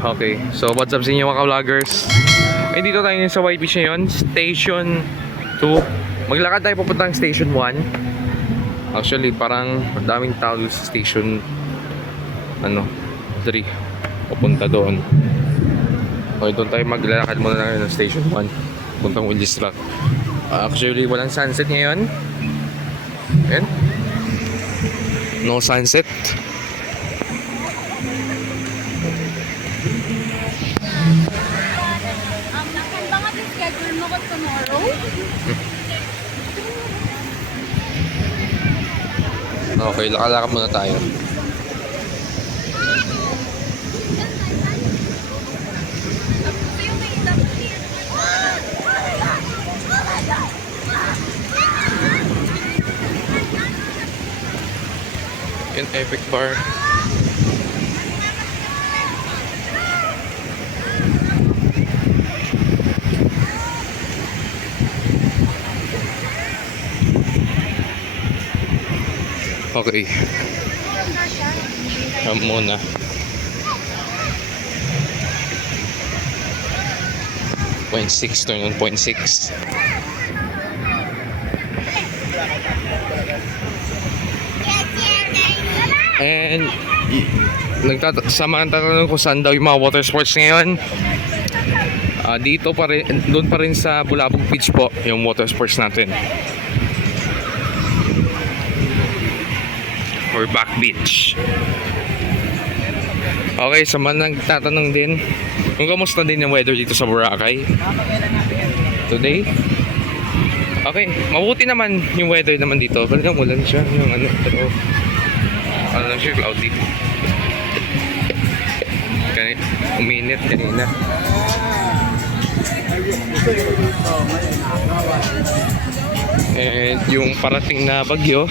Okay, so what's up sa inyo mga vloggers? Ay, dito tayo sa White Beach ngayon, Station 2. Maglakad tayo papuntang Station 1. Actually, parang daming tao sa Station 3 papunta doon. Okay, doon tayo maglalakad muna na ng Station 1 puntang Willis Rock. Actually, walang sunset ngayon. Ayan. No sunset. Schedule mo ko tomorrow? Okay, lakalakad muna tayo. Yan, epic bar. Okay. Muna. .6 turn on .6. And tatanong ko saan daw yung mga water sports ngayon. Dito pa rin, doon pa rin sa Bulabog Beach po yung water sports natin. Or back beach. Okay, sa mga nagtatanong din kung kamusta din yung weather dito sa Boracay today. Okay, mabuti naman yung weather naman dito. Talagang ulan siya yung pero lang siya, cloudy. Uminit kanina. And yung parating na bagyo,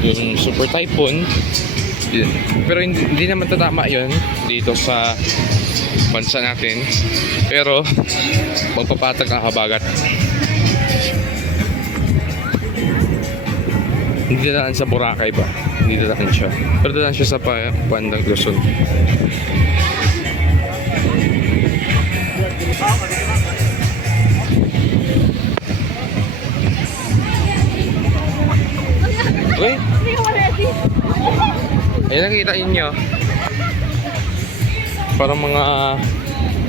yung super typhoon, pero hindi naman tatama yun dito sa bansa natin, pero magpapatag ang habagat. Hindi dadaan sa Boracay ba? Hindi dadaan siya, pero dadaan siya sa Bandang Luzon. Uy! Ayan, nakikita nyo. Parang mga...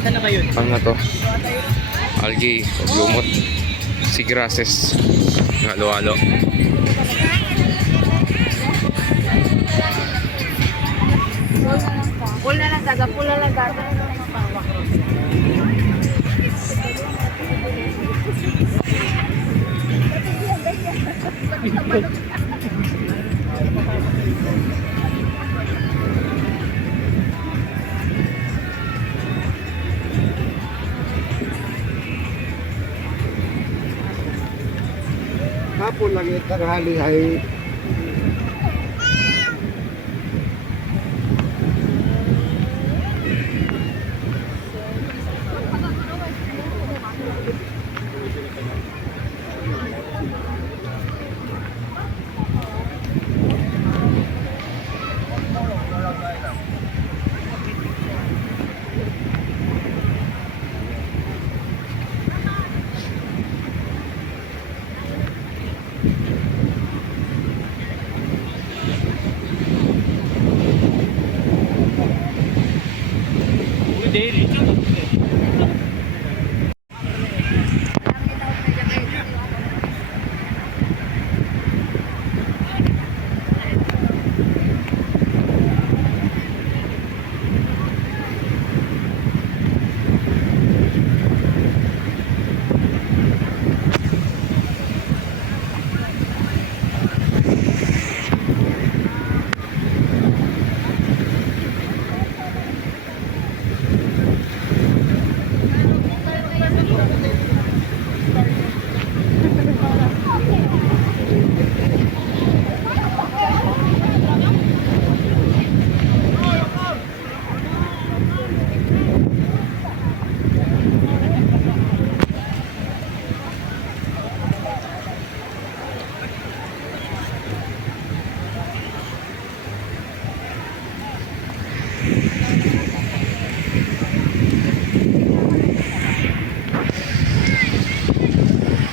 Saan na kayo? Ano na to? Algae, lumot, seagrasses, halo-halo. Pool na lang daga, pool na lang daga. Hapon lang tanghali ay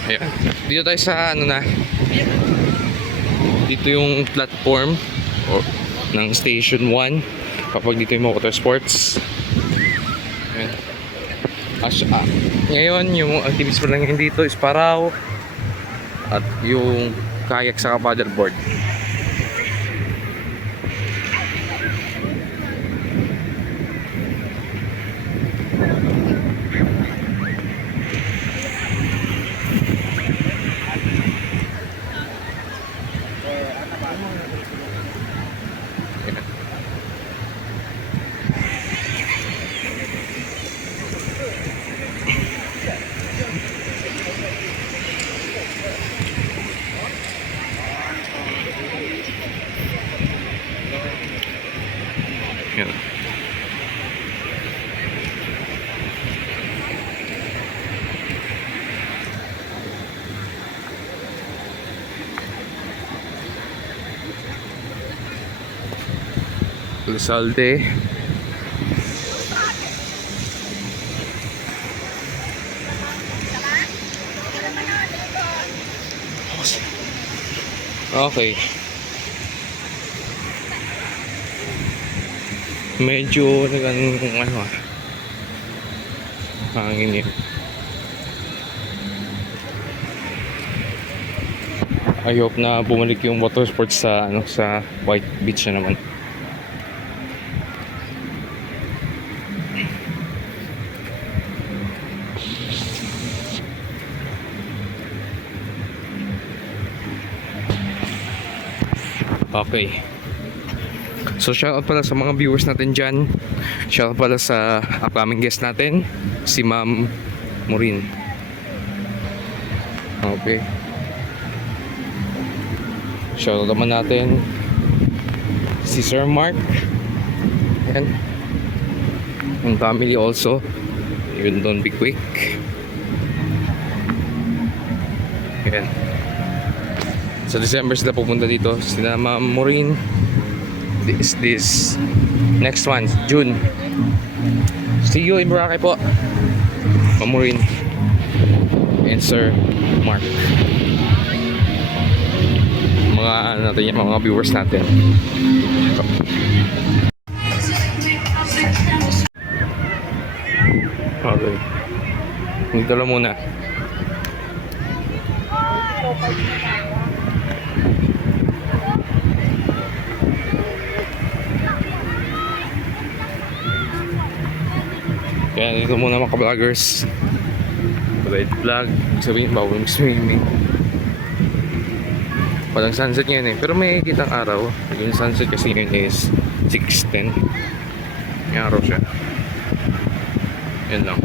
Ayan. Dito tayo sa ano na. Dito yung platform ng Station 1 kapag dito yung water sports. Ayan. Ngayon yung activities pa lang ngayon dito is Paraw at yung kayak sa paddleboard. Yan. Luzalde. Okay. Medyo ano hangin yun. I hope na bumalik yung water sports sa sa White Beach na naman. Okay. So shoutout pala sa mga viewers natin dyan. Shoutout pala sa upcoming guest natin, si Ma'am Maureen. Okay. Shoutout naman natin si Sir Mark. Ayan. Yung family also. Even don't be quick. Ayan. Sa December sila pupunta dito. Sila Ma'am Maureen. This next one, June. See you in Boracay po. Ma'am Maureen and Sir Mark. Mga natin yung mga viewers natin. Okay. Dito lang muna. Kaya dito muna mga ka-vloggers. Ride vlog. Sabihin, bawal mag-swimming. Walang sunset ngayon eh. Pero may kitang araw. Yung sunset kasi ngayon is 6:10. May araw siya. Yan lang.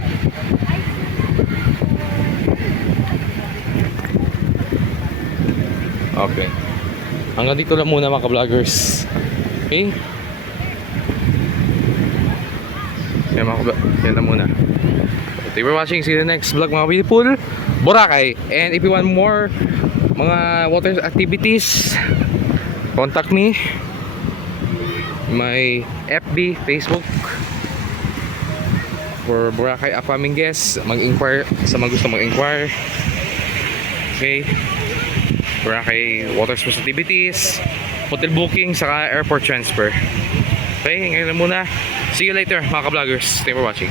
Okay. Hanggang dito lang muna mga ka-vloggers. Okay? Yan lang muna. Thank you for watching. See you in the next vlog mga beautiful Boracay. And if you want more mga water activities, contact me. My FB, Facebook for Boracay upcoming guests. Mag-inquire sa mga gusto mag-inquire. Okay. Boracay water sports activities, hotel booking, saka airport transfer. Okay, ngayon na muna. See you later mga ka-vloggers. Thank you for watching.